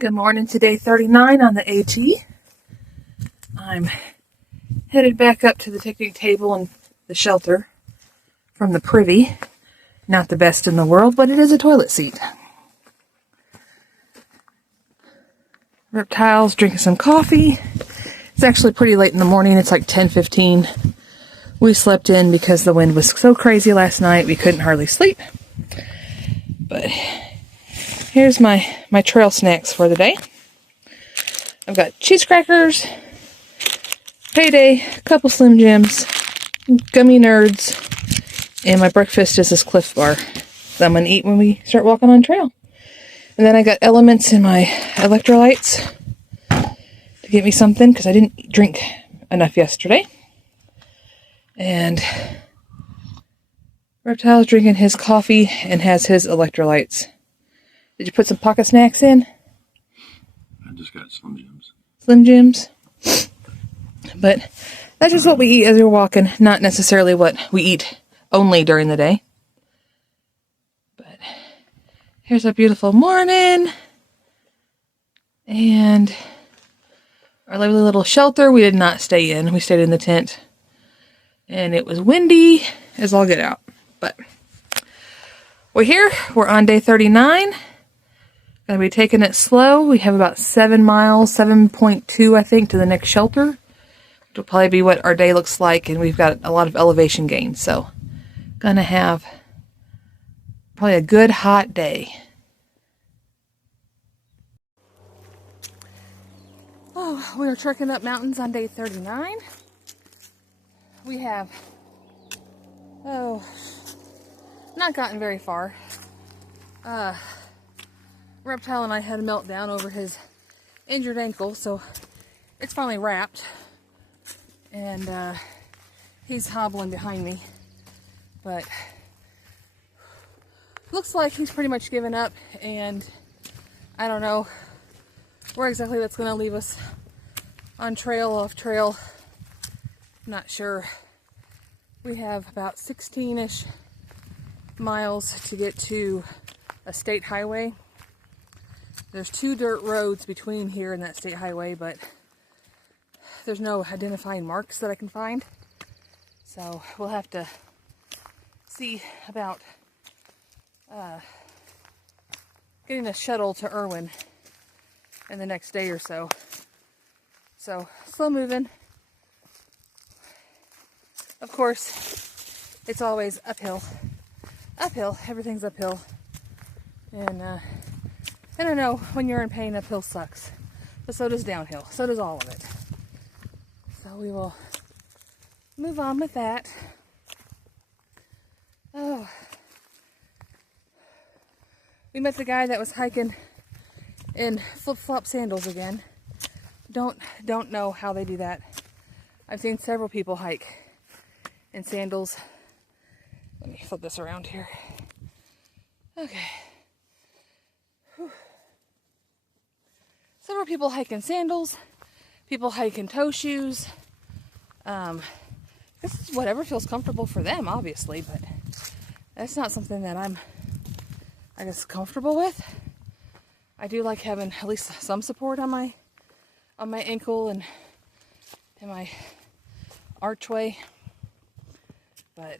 Good morning to day 39 on the AT. I'm headed back up to the picnic table and the shelter from the privy. Not the best in the world, but it is a toilet seat. Reptile's drinking some coffee. It's actually pretty late in the morning. It's like 10:15. We slept in because the wind was so crazy last night we couldn't hardly sleep. But here's my trail snacks for the day. I've got cheese crackers, Payday, a couple Slim Jims, gummy nerds, and my breakfast is this Cliff Bar that I'm going to eat when we start walking on trail. And then I got Elements in my electrolytes to get me something because I didn't drink enough yesterday. And Reptile's drinking his coffee and has his electrolytes. Did you put some pocket snacks in? I just got Slim Jims. Slim Jims. But that's just what we eat as we're walking, not necessarily what we eat only during the day. But here's a beautiful morning. And our lovely little shelter we did not stay in. We stayed in the tent. And it was windy as all get out. But we're here. We're on day 39. Gonna be taking it slow. We have about 7 miles, 7.2 I think, to the next shelter. It'll probably be what our day looks like, and we've got a lot of elevation gain, so gonna have probably a good hot day. Oh, we are trekking up mountains on day 39. We have, not gotten very far. Reptile and I had a meltdown over his injured ankle, so it's finally wrapped. And he's hobbling behind me. But looks like he's pretty much given up, and I don't know where exactly that's going to leave us on trail, off trail. Not sure. We have about 16-ish miles to get to a state highway. There's 2 dirt roads between here and that state highway, but there's no identifying marks that I can find. So we'll have to see about getting a shuttle to Irwin in the next day or so. So slow moving. Of course, it's always uphill. Uphill, everything's uphill. And I don't know, when you're in pain, uphill sucks. But so does downhill. So does all of it. So we will move on with that. Oh. We met the guy that was hiking in flip-flop sandals again. Don't know how they do that. I've seen several people hike in sandals. Let me flip this around here. Okay. Whew. Several people hike in sandals. People hike in toe shoes. This is whatever feels comfortable for them, obviously, but that's not something that I'm, I guess, comfortable with. I do like having at least some support on my ankle and my archway. But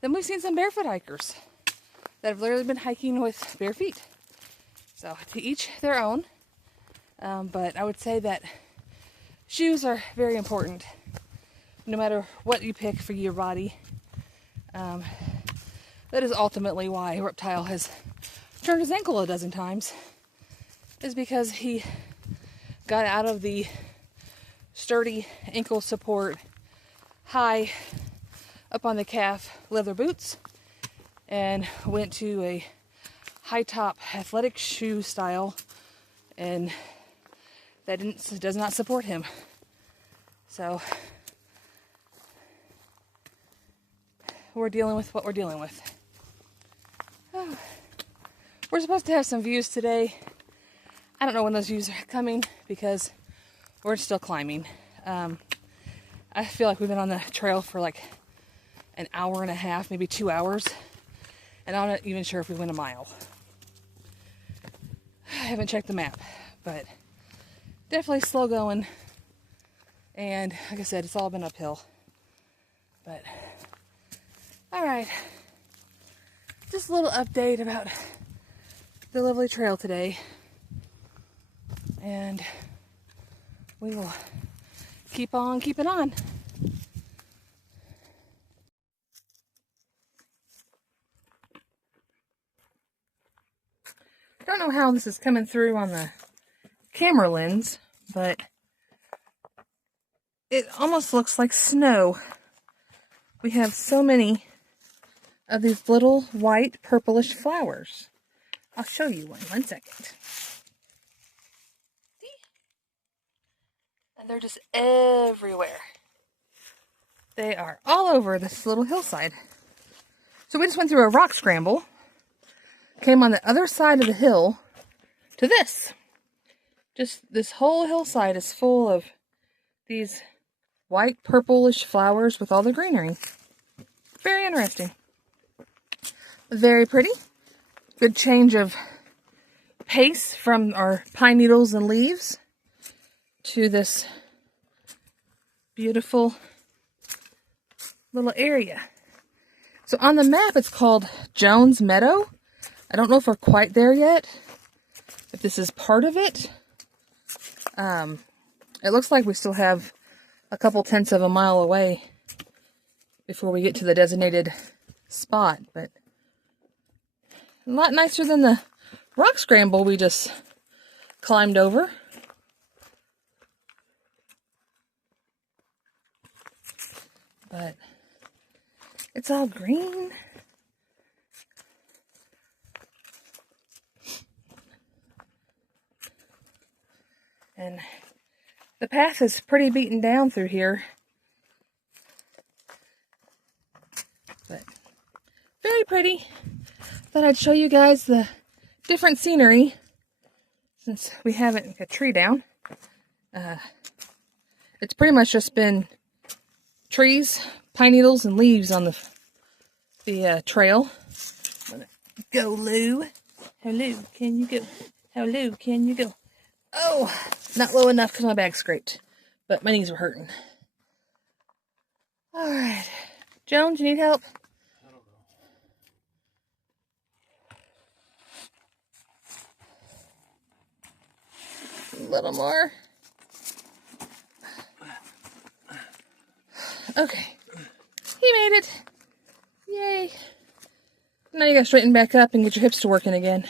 then we've seen some barefoot hikers that have literally been hiking with bare feet. So to each their own. But I would say that shoes are very important, no matter what you pick for your body. That is ultimately why Reptile has turned his ankle a dozen times, is because he got out of the sturdy ankle support, high up on the calf leather boots, and went to a high top athletic shoe style, and that does not support him. So we're dealing with what we're dealing with. Oh. We're supposed to have some views today. I don't know when those views are coming because we're still climbing. I feel like we've been on the trail for like an hour and a half, maybe 2 hours, and I'm not even sure if we went a mile. I haven't checked the map, but definitely slow going. And like I said, it's all been uphill. But, alright. Just a little update about the lovely trail today. And we will keep on keeping on. Don't know how this is coming through on the camera lens, but it almost looks like snow. We have so many of these little white purplish flowers. I'll show you one second. See? And they're just everywhere. They are all over this little hillside. So we just went through a rock scramble, came on the other side of the hill to this. Just this whole hillside is full of these white purplish flowers with all the greenery. Very interesting. Very pretty. Good change of pace from our pine needles and leaves to this beautiful little area. So on the map it's called Jones Meadow. I don't know if we're quite there yet, if this is part of it. It looks like we still have a couple tenths of a mile away before we get to the designated spot, but a lot nicer than the rock scramble we just climbed over. But it's all green. And the path is pretty beaten down through here. But very pretty. Thought I'd show you guys the different scenery since we haven't got a tree down. It's pretty much just been trees, pine needles, and leaves on the trail. Go, Lou. How low can you go? How low can you go? Oh, not low enough because my bag scraped, but my knees were hurting. All right, Jones, you need help? I don't know. A little more. Okay, he made it. Yay. Now you gotta straighten back up and get your hips to working again.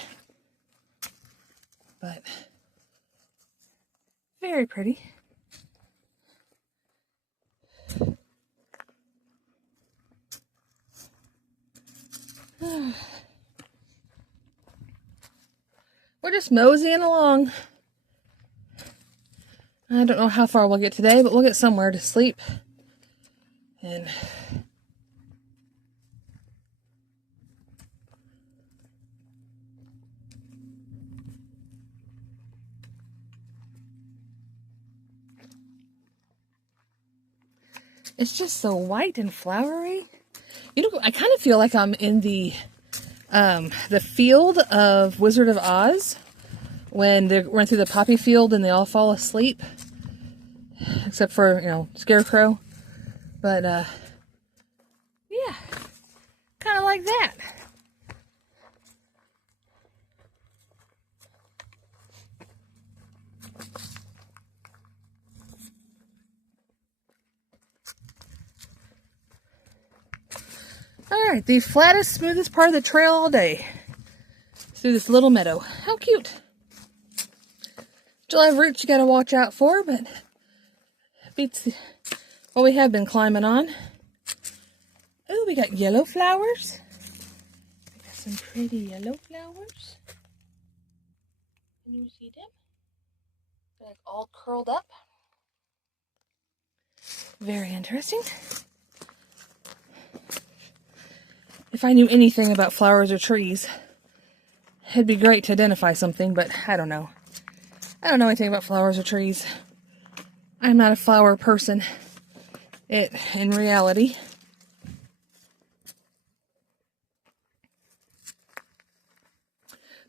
But very pretty. We're just moseying along. I don't know how far we'll get today, but we'll get somewhere to sleep. And it's just so white and flowery. You know, I kind of feel like I'm in the field of Wizard of Oz when they run through the poppy field and they all fall asleep, except for, you know, Scarecrow. But yeah, kind of like that. Alright, the flattest, smoothest part of the trail all day. Through this little meadow. How cute. Still have roots you gotta watch out for, but beats what we have been climbing on. Oh, we got yellow flowers. We got some pretty yellow flowers. Can you see them? They're like all curled up. Very interesting. If I knew anything about flowers or trees, it'd be great to identify something, but I don't know. I don't know anything about flowers or trees. I'm not a flower person. In reality.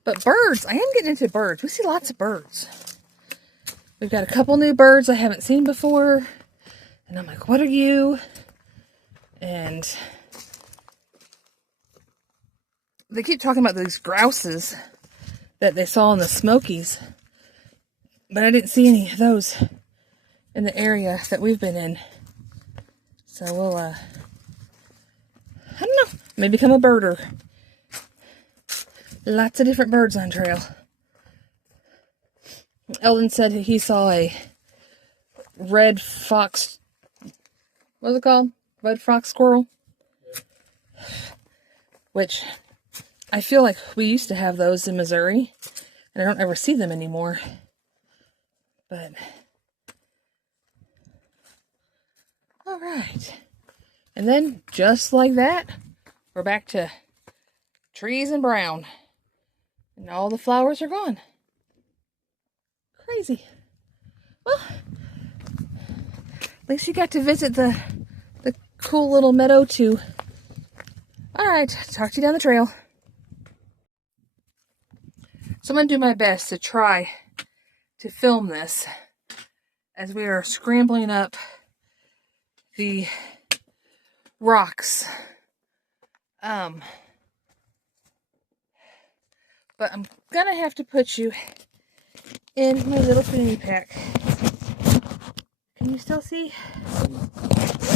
But birds, I am getting into birds. We see lots of birds. We've got a couple new birds I haven't seen before. And I'm like, what are you? And they keep talking about these grouses that they saw in the Smokies. But I didn't see any of those in the area that we've been in. So we'll, I don't know, maybe become a birder. Lots of different birds on trail. Eldon said he saw a red fox, what was it called? Red fox squirrel? Which I feel like we used to have those in Missouri, and I don't ever see them anymore. But, all right. And then, just like that, we're back to trees and brown. And all the flowers are gone. Crazy. Well, at least you got to visit the cool little meadow too. Alright, talk to you down the trail. So I'm going to do my best to try to film this as we are scrambling up the rocks. But I'm gonna have to put you in my little fanny pack. Can you still see? I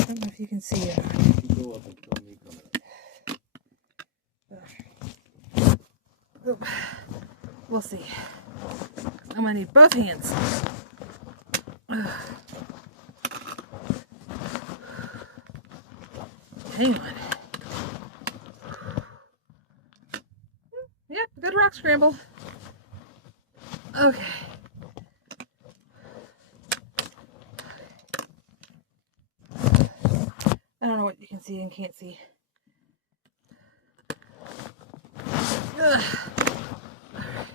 don't know if you can see it. We'll see. I'm gonna need both hands. Hang on. Yep, good rock scramble. Okay. I don't know what you can see and can't see. Ugh. Alright.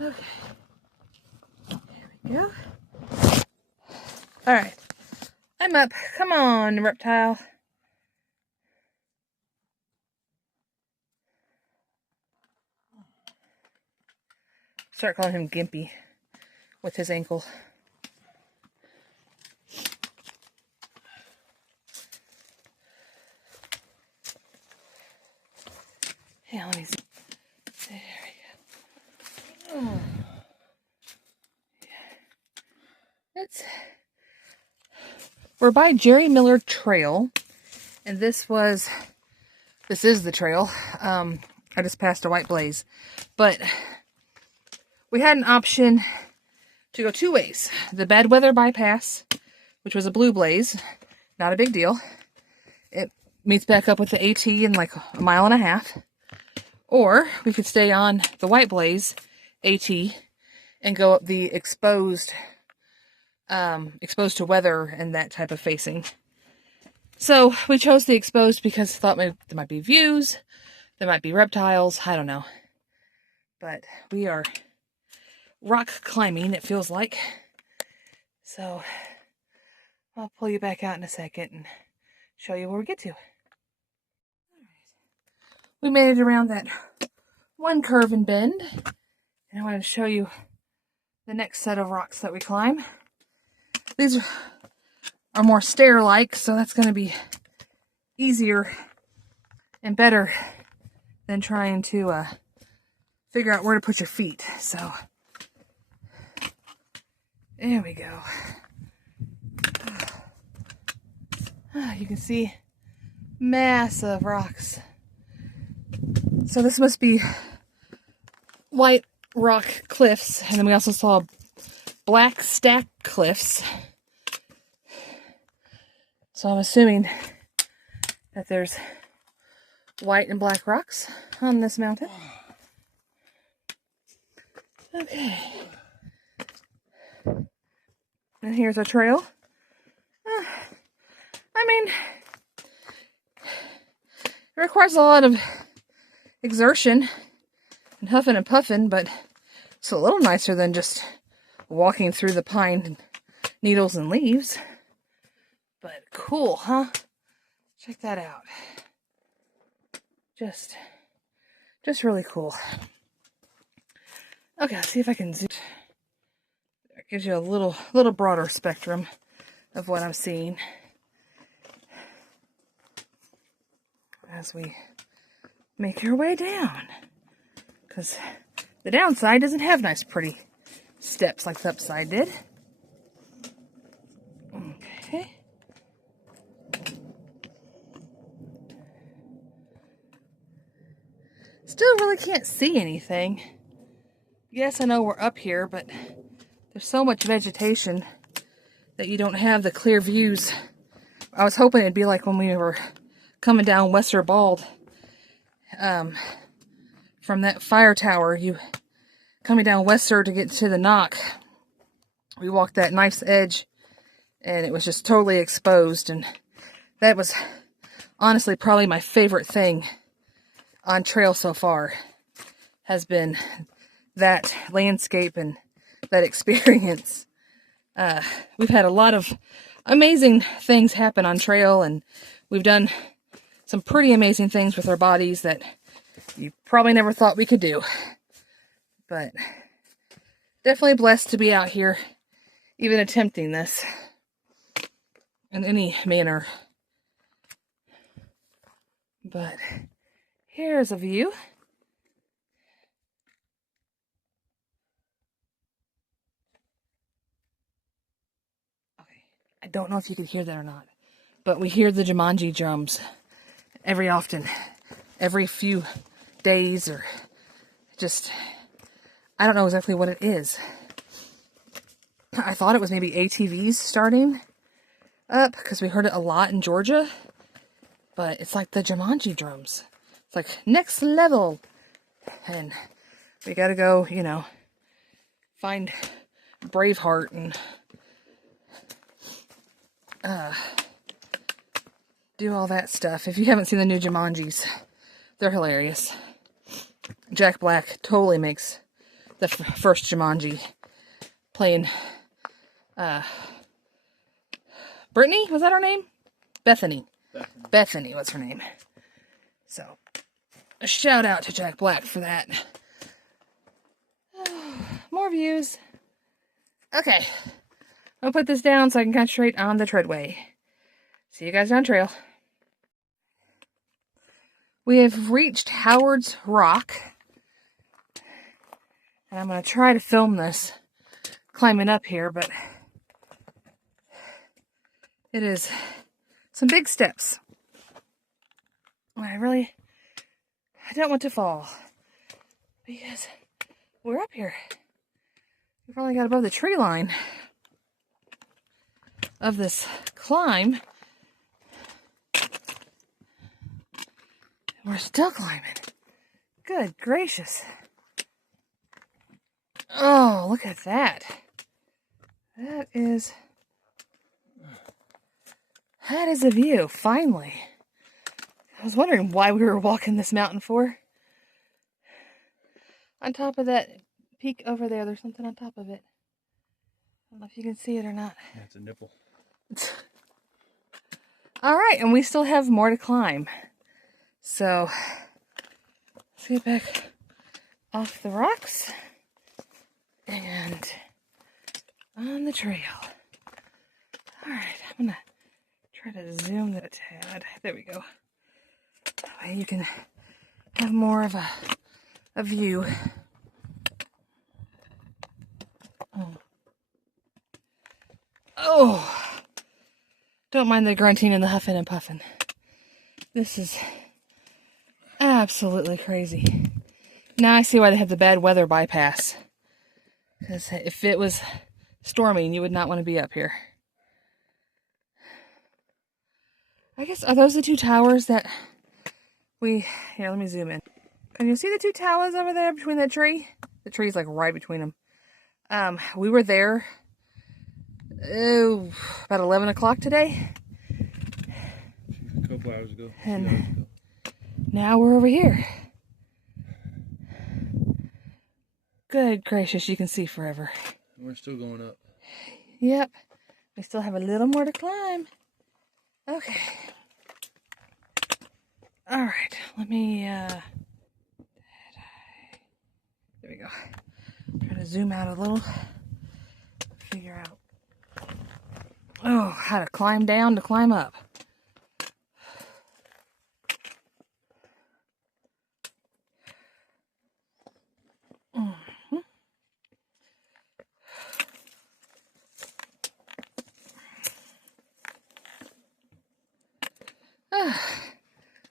Okay. There we go. Alright. I'm up. Come on, reptile. Start calling him Gimpy with his ankle. Yeah, let me see. There we go. Oh. We're by Jerry Miller Trail, and this is the trail. I just passed a white blaze, but we had an option to go two ways. The bad weather bypass, which was a blue blaze, not a big deal. It meets back up with the AT in like a mile and a half. Or we could stay on the white blaze AT and go up the exposed to weather and that type of facing. So we chose the exposed because I thought there might be views, there might be reptiles, I don't know. But we are rock climbing, it feels like. So I'll pull you back out in a second and show you where we get to. We made it around that one curve and bend, and I want to show you the next set of rocks that we climb. These are more stair-like, so that's going to be easier and better than trying to figure out where to put your feet. So there we go. You can see massive rocks. So this must be white rock cliffs, and then we also saw black stack cliffs. So I'm assuming that there's white and black rocks on this mountain. Okay. And here's our trail. I mean, it requires a lot of exertion and huffing and puffing, but it's a little nicer than just walking through the pine needles and leaves. But cool, huh? Check that out. Just really cool. Okay, let's see if I can zoom. That gives you a little broader spectrum of what I'm seeing as we make your way down. Because the downside doesn't have nice, pretty steps like the upside did. Okay. Still really can't see anything. Yes, I know we're up here, but there's so much vegetation that you don't have the clear views. I was hoping it'd be like when we were coming down Wester Bald from that fire tower. You coming down Wester to get to the knock. We walked that knife's edge and it was just totally exposed, and that was honestly probably my favorite thing on trail so far, has been that landscape and that experience. We've had a lot of amazing things happen on trail, and we've done some pretty amazing things with our bodies that you probably never thought we could do. But definitely blessed to be out here, even attempting this in any manner. But here's a view. Okay, I don't know if you could hear that or not, but we hear the Jumanji drums every few days, or just, I don't know exactly what it is. I thought it was maybe ATVs starting up because we heard it a lot in Georgia, but it's like the Jumanji drums. It's like next level. And we gotta go, find Braveheart and do all that stuff. If you haven't seen the new Jumanjis, they're hilarious. Jack Black totally makes the first Jumanji, playing Brittany, was that her name? Bethany. Bethany was her name. So, a shout out to Jack Black for that. More views. Okay. I'll put this down so I can concentrate on the treadway. See you guys on trail. We have reached Howard's Rock. And I'm going to try to film this climbing up here, but it is some big steps. I don't want to fall because we're up here. We've only got above the tree line of this climb. We're still climbing. Good gracious. Oh, look at that. That is a view, finally. I was wondering why we were walking this mountain for. On top of that peak over there, there's something on top of it. I don't know if you can see it or not. Yeah, it's a nipple. Alright, and we still have more to climb. So, let's get back off the rocks and on the trail. Alright, I'm going to try to zoom that a tad. There we go. That way you can have more of a view. Oh, don't mind the grunting and the huffing and puffing. This is absolutely crazy. Now I see why they have the bad weather bypass. Because if it was storming, you would not want to be up here. I guess, are those the two towers that here, let me zoom in. Can you see the two towers over there between that tree? The tree's like right between them. We were there about 11 o'clock today. A couple hours ago. And now we're over here. Good gracious, you can see forever. We're still going up. Yep. We still have a little more to climb. Okay. Alright, let me, there we go. Try to zoom out a little. Figure out, oh, how to climb down to climb up.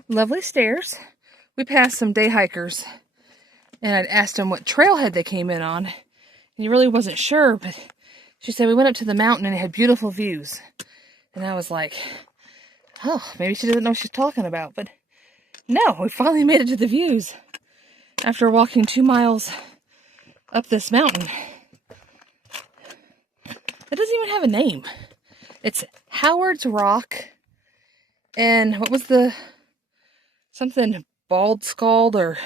Lovely stairs. We passed some day hikers, and I'd asked them what trailhead they came in on, and he really wasn't sure, but she said we went up to the mountain and it had beautiful views. And I was like, oh, maybe she doesn't know what she's talking about, but no, we finally made it to the views after walking 2 miles up this mountain. It doesn't even have a name. It's Howard's Rock, and what was the something bald scald or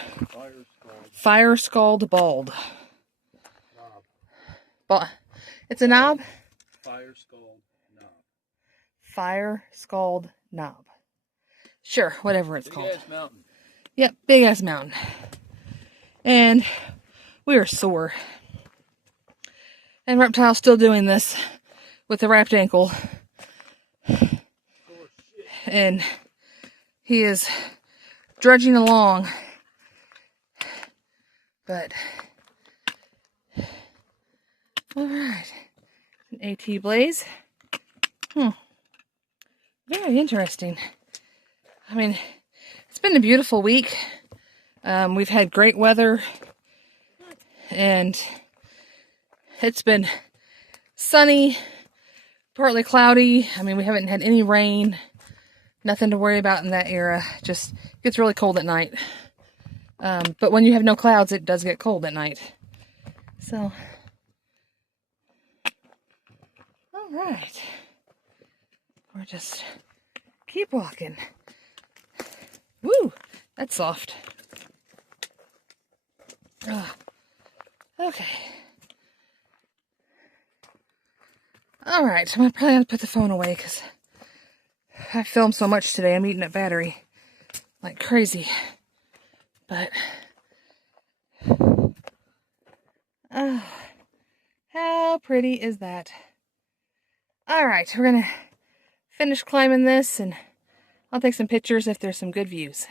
fire scald bald. It's a knob. Fire scald knob. Fire scald knob. Sure, whatever it's called. Big ass mountain. Yep, big ass mountain. And we are sore. And Reptile's still doing this with a wrapped ankle. And he is drudging along. But alright. An AT blaze. Very interesting. I mean, it's been a beautiful week. We've had great weather. And it's been sunny, partly cloudy. I mean, we haven't had any rain. Nothing to worry about in that era. Just gets really cold at night. But when you have no clouds, it does get cold at night. So, all right. We're just keep walking. Woo, that's soft. Okay. All right, so I'm probably going to put the phone away because I filmed so much today. I'm eating up battery like crazy. But, oh, how pretty is that? All right, we're going to finish climbing this, and I'll take some pictures if there's some good views.